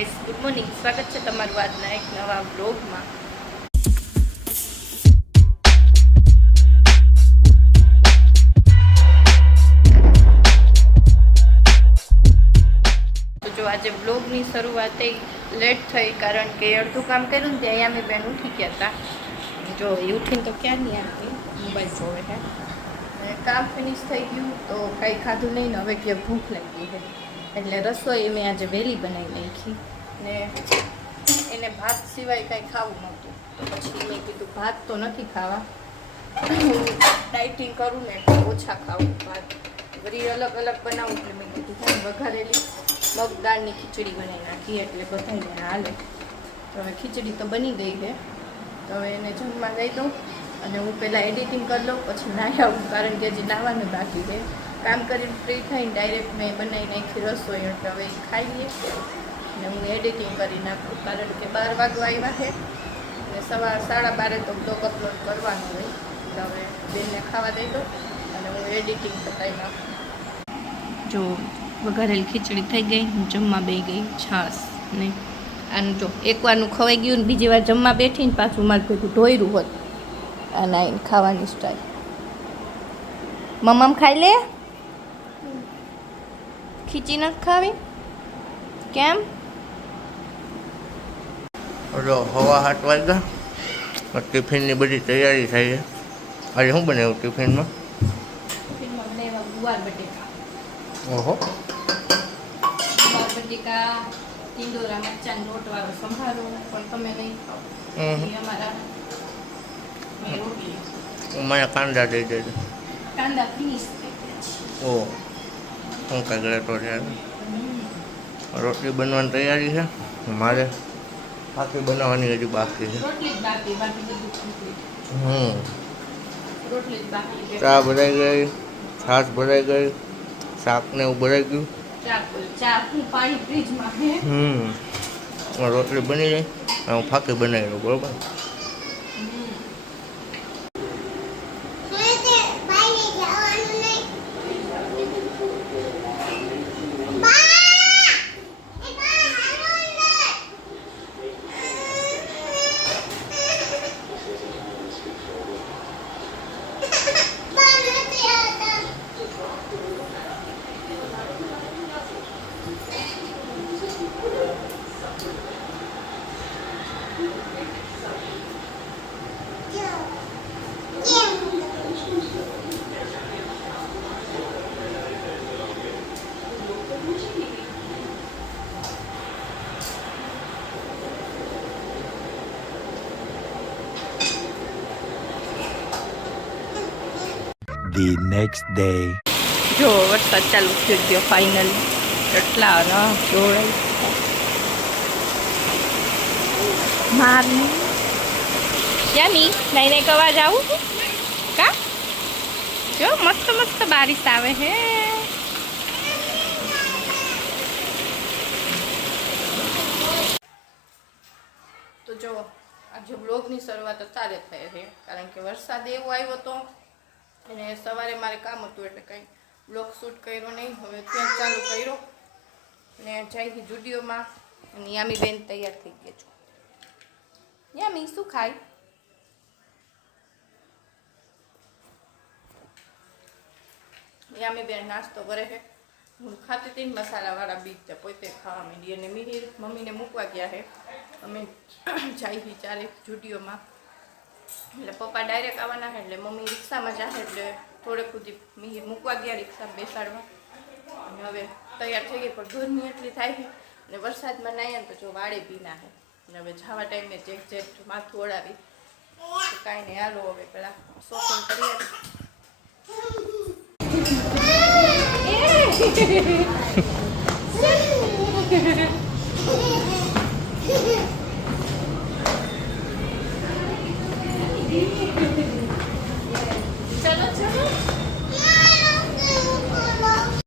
Guys, good morning. સ્વાગત છે તમારું આજના એક નવા વ્લોગમાં. તો જો આજે વ્લોગની શરૂઆત લેટ થઈ, કારણ કે અડધું કામ કર્યું ને ત્યાં અમે બેન ઉઠી ગયા હતા. જો એ ઉઠીને તો ક્યાં નહીં આવી, મોબાઈલ જોવે છે. કામ ફિનિશ થઈ ગયું તો કંઈ ખાધું નહીં ને હવે કે ભૂખ લાગી છે, એટલે રસોઈ મેં આજે વહેલી બનાવી નાખી ને એને ભાત સિવાય કાંઈ ખાવું નહોતું. તો પછી મેં કીધું ભાત તો નથી ખાવા, ડાયટિંગ કરું ને એટલે ઓછા ખાવું ભાત, વળી અલગ અલગ બનાવું. એટલે મેં કીધું વઘારેલી મગ દાળની ખીચડી બનાવી નાખી એટલે બધાને હાલે. તો હવે ખીચડી તો બની ગઈ છે, તો હવે એને જમવા દઈ દઉં અને હું પહેલાં એડિટિંગ કરી લઉં, પછી નાહી આવું, કારણ કે હજી નાહવાનું બાકી છે. કામ કરીને ફ્રી થઈને ડાયરેક્ટ મેં બનાવી નાખી રસોઈ, એટલે હવે ખાઈ લઈએ અને હું એડિટિંગ કરી નાખું, કારણ કે 12 વાગવા આવ્યા છે અને સવાર 12:30 તો બ્લોગ અપલોડ કરવાનો હોય. એટલે હવે બેનને ખાવા દઈ દઉં અને હું એડિટિંગ પતાવી નાખું. જો વઘારેલી ખીચડી થઈ ગઈ, હું જમવા બેસી ગઈ. છાશ નહીં આનું જો એકવારનું ખવાઈ ગયું ને બીજી વાર જમવા બેઠીને પાછું મારે ભેગું ઢોયરું હોત. આ નાઈને ખાવાની સ્ટાઈલ. મમ્મ ખાઈ લે, ખીચી નથી ખાવી કેમ? જો 7:30 વાગ્યા, ટિફિનની બધી તૈયારી થઈ છે. આજે શું બનાવ્યું ટિફિનમાં? ટિફિનમાં બનાવ્યા ગુવાર બટેકા. ઓહો, ગુવાર બટેકા, ટીંડોરા મરચાં લોટવાળો સંભારો, પણ તમે નહીં ખાઓ એ અમારા. મેં રોટલી, મને કાંદા દઈ દેજો. કાંદા ફિનિશ થઈ ગયા છે. ઓ શું કાંઈ ગળે તો છે. રોટલી બનવાની તૈયારી છે, મારે બાકી બનાવવાની હજી બાકી છે. રોટલી જ બાકી, બાકી બધું કમ્પ્લીટ. રોટલી જ બાકી છે. ચા ભરાઈ ગઈ, છાશ ભરાઈ ગઈ, શાક ને એવું ભરાઈ ગયું. ચા હું પાણી ફ્રીજમાં છે. રોટલી બની જાય, હું ફાકી બનાવી લઉં. બરોબર. The next day. જો વરસાદ ચાલુ થઈ ગયો ફાઇનલી. એટલા રહ જોડાય મારની યાની લઈને કવા જાવું કા? જો મસ્ત મસ્ત બારિશ આવે હે. તો જો આજે બ્લોગની શરૂઆત અત્યારે થઈ છે, કારણ કે વરસાદ એવો આવ્યો હતો અને સવારે મારે કામ હતું એટલે કંઈ બ્લોગ શૂટ કર્યો નહીં. હવે ત્યાં ચાલુ કર્યો અને જાય જુડિયોમાં. અને યામી બેન તૈયાર થઈ ગયા છો. યામી શું ખાય? યામી બેન નાસ્તો કરે છે. હું ખાતી હતી ને મસાલાવાળા બીજ પોતે ખાવા માંડી, અને મિહિર મમ્મીને મૂકવા ગયા છે. અમે જાય ચારે જુડિયોમાં, એટલે પપ્પા ડાયરેક્ટ આવવાના છે, એટલે મમ્મી રિક્ષામાં જાય, એટલે થોડેક સુધી મિહિર મૂકવા ગયા રિક્ષા બેસાડવા. અને હવે તૈયાર થઈ ગઈ, પણ ગરમી એટલી થાય છે અને વરસાદમાં નાહ્યા તો જો વાળે ભીના છે. અને હવે જવા ટાઈમે જેટ માથું ઓળાવી કાંઈ નહીં. હાલો હવે પેલા શોપિંગ કરી આવી.